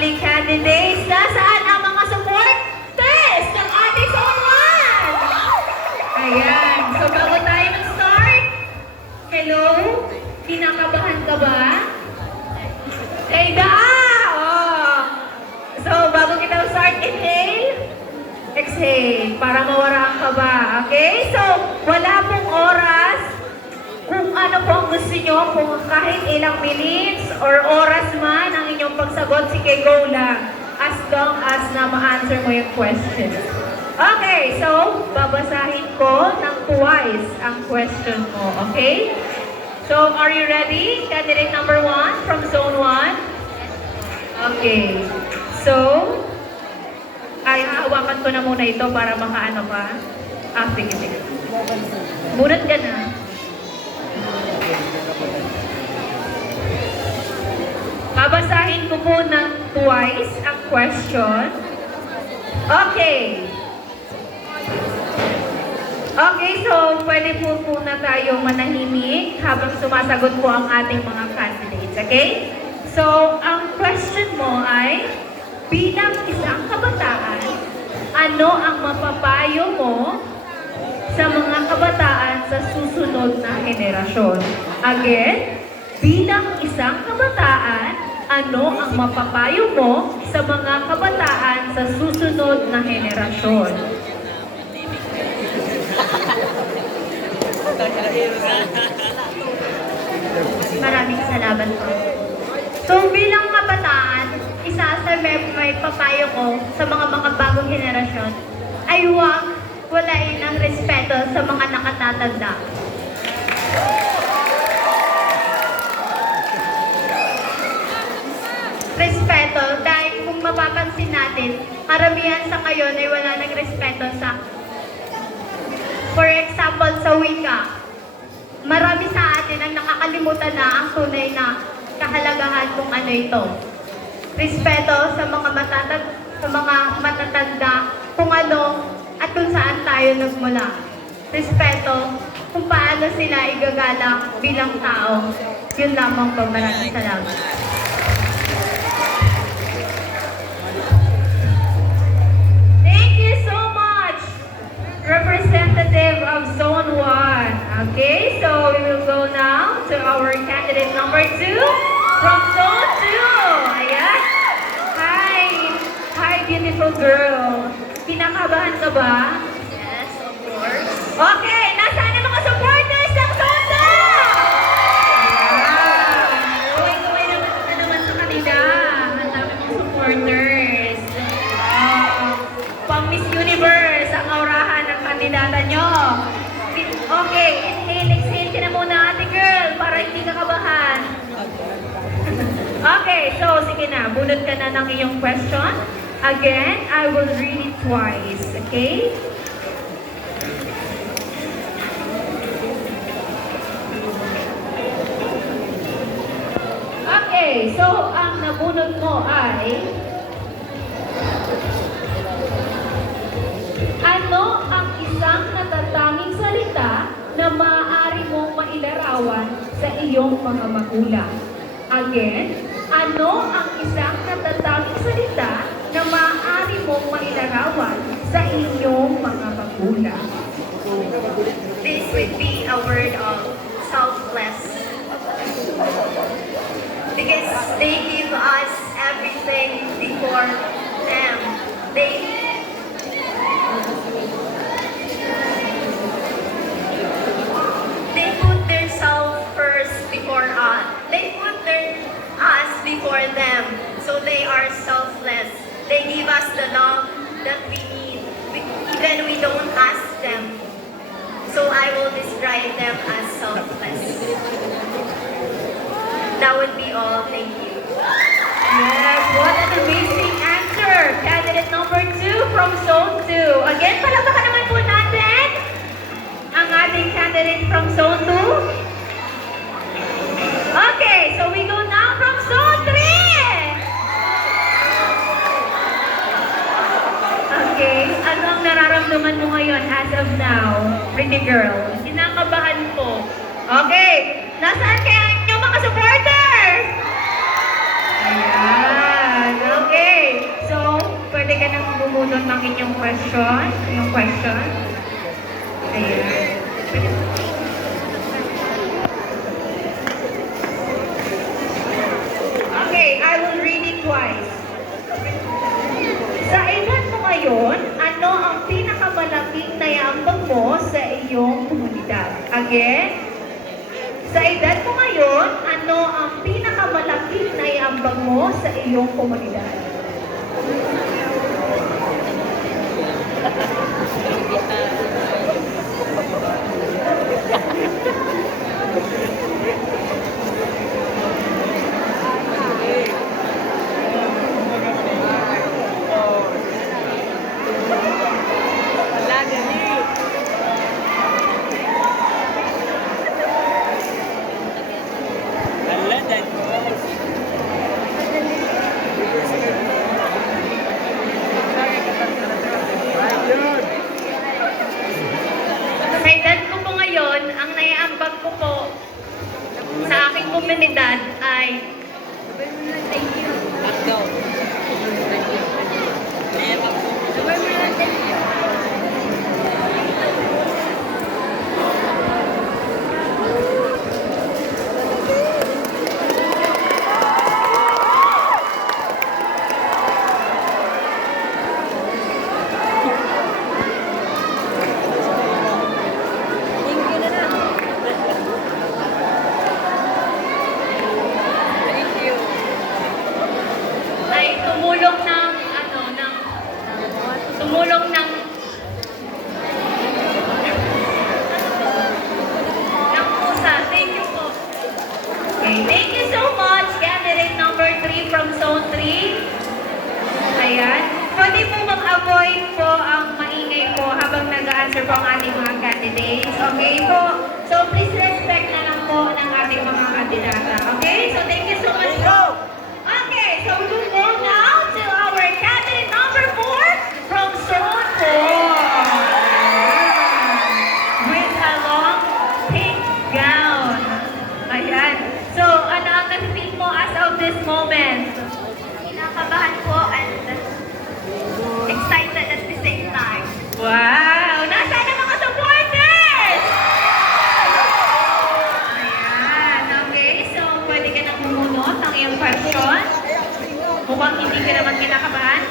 lovely candidates. Nasaan ang mga supporters ng ating Zone 1? Ayan. So, bago tayo mag-start, hello? Kinakabahan ka ba? Aida! Oh. So, bago kita mag-start, inhale. Exhale. Para mawaraan ka ba? Okay? So, wala pong oras. Kung ano po ang gusto nyo, kung kahit ilang minutes or oras man ang inyong pagsagot, sige, go lang. As long as na ma-answer mo yung question. Okay, so, babasahin ko ng twice ang question mo, okay? So, are you ready? Candidate number 1 from Zone 1? Okay. So, ay, hahawakan ko na muna ito para makaano ka. Sige, sige. Bunot ka na. Babasahin ko po ng twice ang question. Okay. Okay, so pwede po na tayo manahimik habang sumasagot po ang ating mga candidates. Okay? So, ang question mo ay, bilang isang kabataan, ano ang mapapayo mo sa mga kabataan sa susunod na henerasyon? Again, bilang isang kabataan, ano ang mapapayo mo sa mga kabataan sa susunod na henerasyon? Maraming salamat po. So bilang kabataan, isa sa may papayo ko sa mga bagong henerasyon ay huwag walain ang respeto sa mga nakatatanda. Respeto, dahil kung mapapansin natin, karamihan sa ngayon ay wala ng respeto sa, for example, sa wika. Marami sa atin ang nakakalimutan na ang tunay na kahalagahan kung ano ito. Respeto sa mga matatanda, kung ano at kung saan tayo nagmula. Respeto kung paano sila igagalang bilang tao. Yun lamang po. Maraming salamat. Thank you so much, representative of Zone 1. Okay, so we will go now to our candidate number 2 from Zone 2. Ayan. Hi. Hi, beautiful girl. Kinakabahan ka ba? Yes, of course. Okay, nasaan ang mga supporters ng Zone 2? Ayan. Kaway-kaway naman sa kanila. Ang dami mong supporters. Pang Miss Universe ang aurahan ng kandidata nyo. Okay, inhale, exhale ka na muna, ate girl, para hindi ka kabahan. Okay, so sige na, bunot ka na ng iyong question. Again, I will read it twice, okay? Okay, so ang nabunot mo ay, ano ang isang natatanging salita na maaari mong mailarawan sa iyong mga magulang? Again, ano ang isang natatanging salita na maaari mong mailarawan sa iyong mga magulang? This would be a word of selfless. Because they give us everything before them. They put their self first before us. They put their us before them. So they are selfless. They give us the love that we need. Even we don't ask them. So I will describe them as selfless. That would be all. Thank you. Yes, what an amazing answer! Candidate number 2 from Zone 2. Again, palakpakan naman po natin ang ating candidate from Zone 2. Okay, so we go now from Zone 3. Okay, ano ang nararamdaman mo ngayon as of now, pretty girl? Kinakabahan po. Okay, nasaan kaya ang inyong mga supporters? Ayan, okay. mabunot ng inyong question. Yung question. Ayan. Okay, I will read it twice. Sa edad mo ngayon, ano ang pinakamalaking naiambag mo sa iyong komunidad? Again, sa edad mo ngayon, ano ang pinakamalaking naiambag mo sa iyong komunidad? Sa edad ko po ngayon, ang naiambag ko po sa aking komunidad ay tumulong ng tumulong ng pusa. Thank you po. Okay, thank you so much, candidate number 3 from Zone 3. Ayan. Pwede po mag-avoid po ang maingay po habang nag-answer po ang ating mga candidates. Okay po? So, please respect na lang po ng ating mga kandidata. Okay? So, thank you so much po. Okay, so we will go now to our candidate number 4 from Zone 4. With a long pink gown. Ayan. So, ano ang na-feel mo as of this moment? Kinakabahan po and excited at the same time. Wow! Nasaan ang mga supporters? Ayan. Okay, so pwede ka nang bumunot ng iyong question. Mukhang hindi ka naman kinakabahan.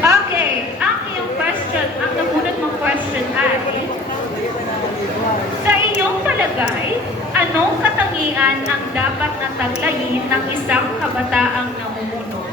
Okay, ang iyong question, ang nabunot mong question ay, sa iyong palagay, anong katangian ang dapat na taglayin ng isang kabataang namumuno?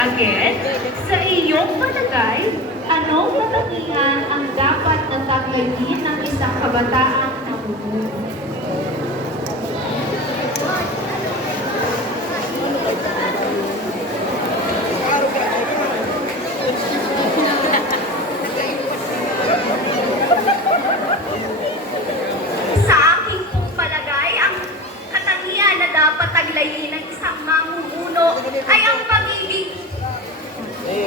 Again, sa iyong palagay, anong katangian ang dapat na taglayin ng isang kabataang namumuno? Sa aking pong palagay, ang katangian na dapat taglayin ng isang mamumuno ay ang pag-ibig. Ay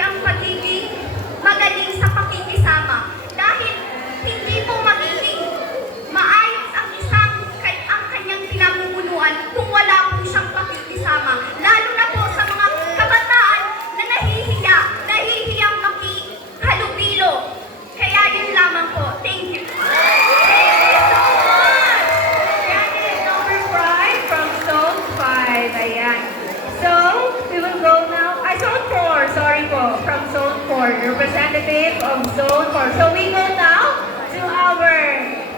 ang pagiging magaling sa pakikisama. Dahil hindi po magiging maayos ang kanyang pinamumunuan kung wala po siyang pakikisama. Lalo na po sa mga kabataan na nahihiyang makihalubilo. Kaya yun lamang po. Thank you. Thank you so much! Candidate number 5 from Zone 5. Ayan. So, we will go now. Zone 4. Sorry po. From Zone 4. Representative of Zone 4. So, we go now to our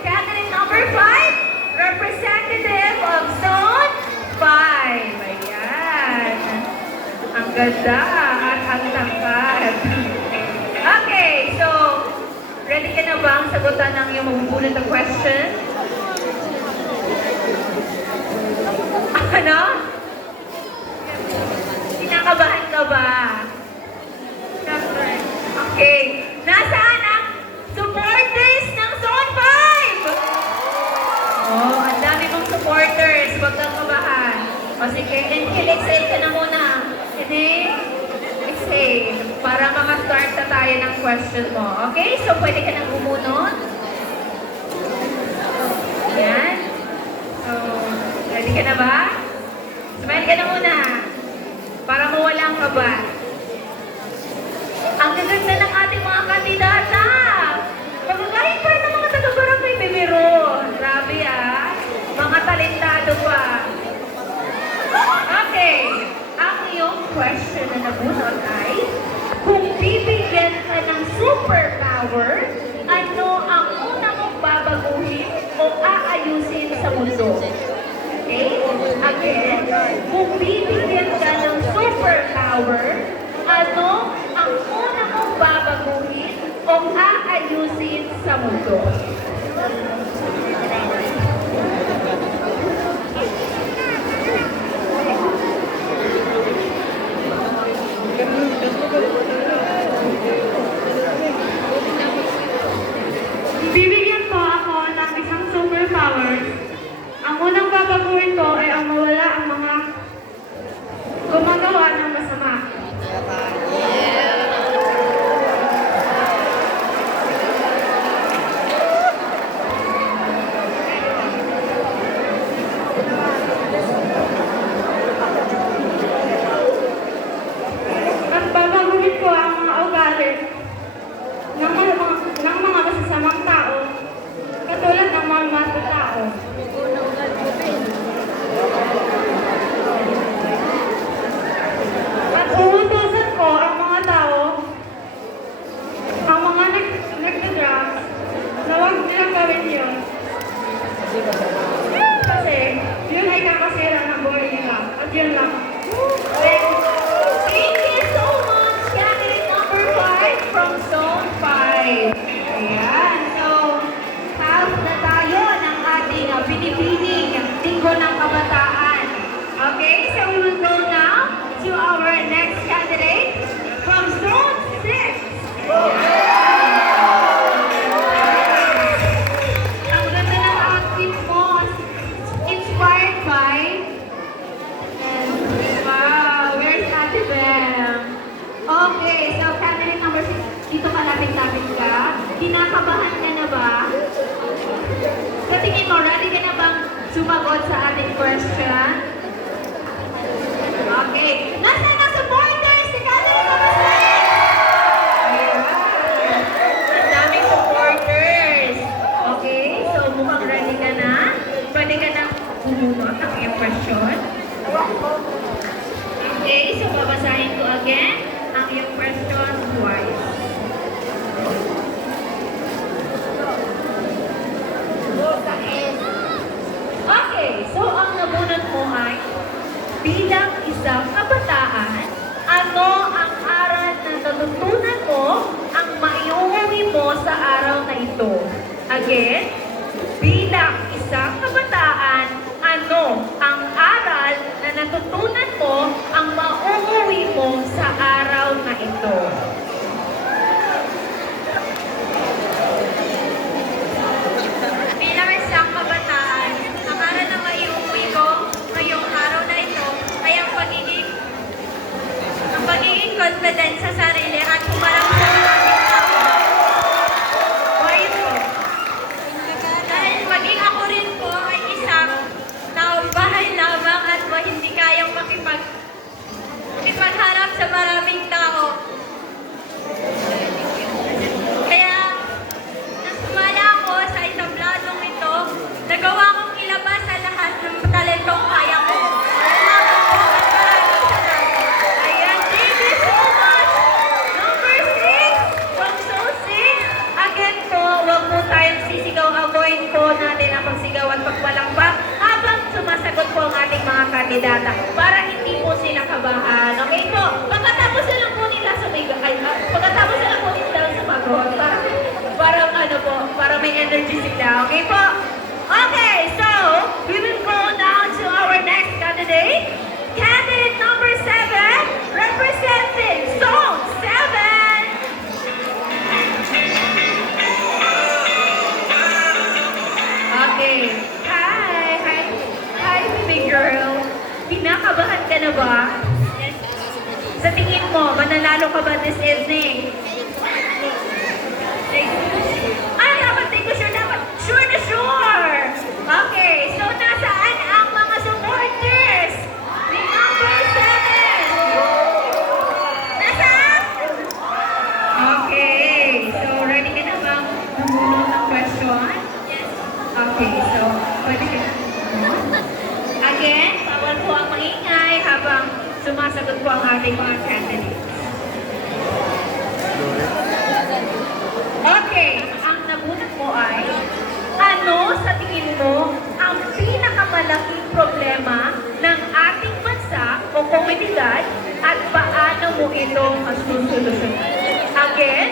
candidate number 5. Representative of Zone 5. Ayan. Ang ganda at ang tangkad. Okay, so, ready ka na bang sagutan ng iyong mabubulot na question? Ano? Kinakabahan ka ba? Okay. Now, makastart na tayo ng question mo. Okay? So, pwede ka nang bumunot. Yan. So, ready ka na ba? Smile ka na muna. Para mawala ang kaba. Ang gaganda ng ating mga kandidata. Magagaling pa ng mga taga-barangay Bibiro. Grabe ah. Mga talentado pa. Okay. Ang iyong question na nabunot ay, kung bibigyan ka ng superpower, ano ang una mong babaguhin o aayusin sa mundo? Okay? Again, kung bibigyan ka ng superpower, ano ang una mong babaguhin o aayusin sa mundo? Bibigyan po ako ng isang superpower. Ang unang babaguhin ko ay ang mawala ang mga gumagawa ng masama. At babaguhin ko ang mga ugali ng mga masasamang tao, katulad ng mga mata tao. At uutusan ko ang mga tao, ang mga nagda-drugs, na huwag nilang gawin yun. Kasi, yun ay kakasira ng buhay nila. At yun lang. Thank you so much, candidate number 5 from Zone 5. Ayan. So, half na tayo ng ating pinipiling Linggo ng Kabataan. Okay, so we will go now to our next candidate from Zone 6. Ang ganda ng outfit mo. Inspired by... Wow, where's Ate Bem? Okay, so candidate number 6, dito ka lapit-lapit ka. Kinakabahan ka na ba? Sa tingin mo, ready ka na bang sumagot sa ating question? Okay. Nasaan ang supporters si candidate number 6? Ayan. Ang daming supporters. Okay, so mukhang ready ka na. Pwede ka na bumunot ang iyong question. Okay, so babasahin ko again ang iyong question twice. Okay, so ang nabunot mo ay, bilang isang kabataan, ano ang aral na natutunan mo ang maiuwi mo sa araw na ito? Again, bilang isang kabataan, ano ang aral na natutunan mo ang mauuwi mo sa araw na ito? Bilang isang kabataan, ang aral na maiuwi ko ngayong araw na ito ay ang pagiging confident sa sarili at humarap sa maraming tao. Why ito? Dahil maging ako rin po ay isang bahay lamang at hindi kayang makipagharap sa maraming tao. Kaya, nasumala ako sa isabladong ito, nagawa kong ilabas sa lahat ng talentong kaya ko. Salamat po at maraming salamat. Ayan, thank you so much! Number Mananalo ka ba this evening? Dapat take ko sure. Dapat sure na sure. Okay, so nasaan ang mga supporters? Ni number 7. Nasaan? Okay, so ready ka na bang mamunod ng question? Yes. Okay, so pwede ka na. Again, bawal po ang maingay habang sumasagot po ang ating mga candidates. Okay, ang nabunot mo ay, ano sa tingin mo ang pinakamalaking problema ng ating bansa o komunidad at paano mo ito masusolusyonan? Again,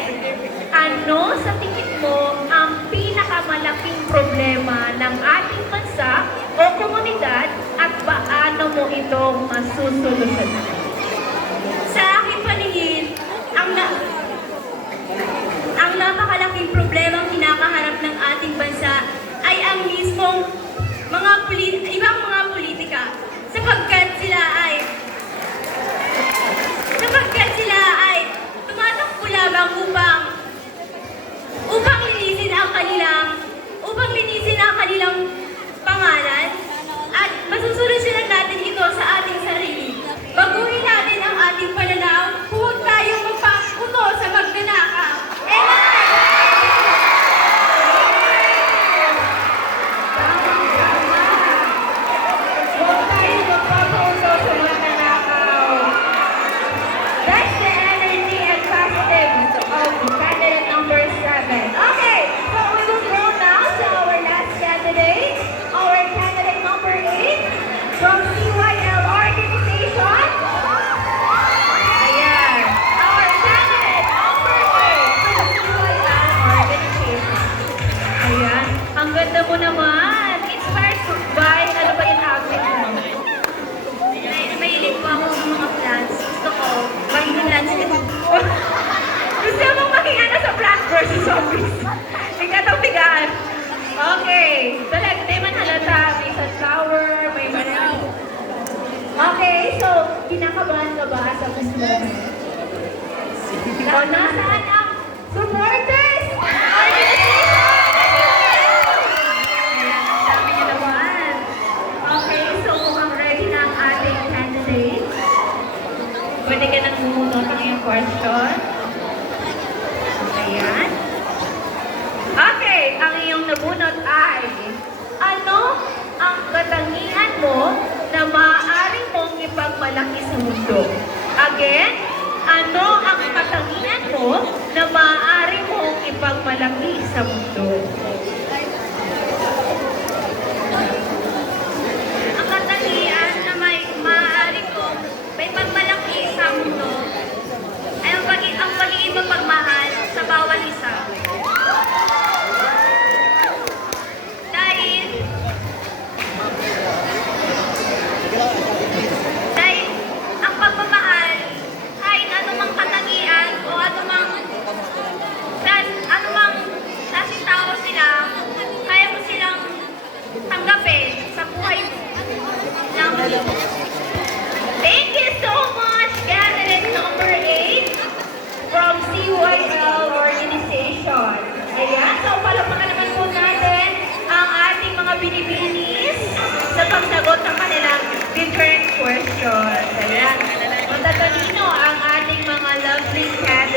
ano sa tingin mo ang pinakamalaking problema ng ating bansa o komunidad at paano mo ito masusolusyonan? Sa aking paningin, ang napakalaking problemang kinakaharap ng ating bansa ay ang mismong ibang mga politika sapagkat sila ay tumatakbo lamang upang linisin ang kanilang pangalan at masusolusyonan natin ito sa ating sarili. Baguhin natin ang ating pananaw, huwag tayong magpakuto sa magnanakaw. Amen! Huwag tayo magpapuso sa mga nanakaw. That's the energy and positiveness of candidate number 7. Okay, so we will go now to our last candidate. Our candidate number 8 from CYL Organization. Ayan. Our candidate number 8 from CYL Organization. Ayan. Ang ganda mo naman. Inspired by, ano ba yung outfit mo? Mahilig po ako sa mga plants. Gusto ko, maging plants ito. Gusto mo maging ano sa Plants vs. Zombies? Tigat-tigaan. Okay. Talaga, di man halata. May sunflower, may banana. Okay, so, kinakabahan ka ba sa this moment? O, nasaan ang supporters? Ayan, ang dami niyo naman. Okay, so mukhang ready na ang ating candidate. Pwede ka nang bumunot ng iyong question. Ayan. Okay, ang iyong nabunot ay, ano ang katangian mo na maaari mong ipagmalaki sa mundo? Again, ano ang katangian mo na maaari mong ipagmalaki sa mundo? Ang katangian na maaari kong may pagmalaki sa mundo ay ang pagiging mapagmahal sa bawat isa. Dahil ang pagmamahal, kahit anumang katangian o anumang klaseng tao sila, kaya mo silang tanggapin sa buhay ng Thank you so much, candidate number 8 from CYL Organization. Ayan, so palakpakan naman po natin ang ating mga binibinis sa pagsagot ng kanilang different questions. Ayan, matatalino ang ating mga lovely candidates.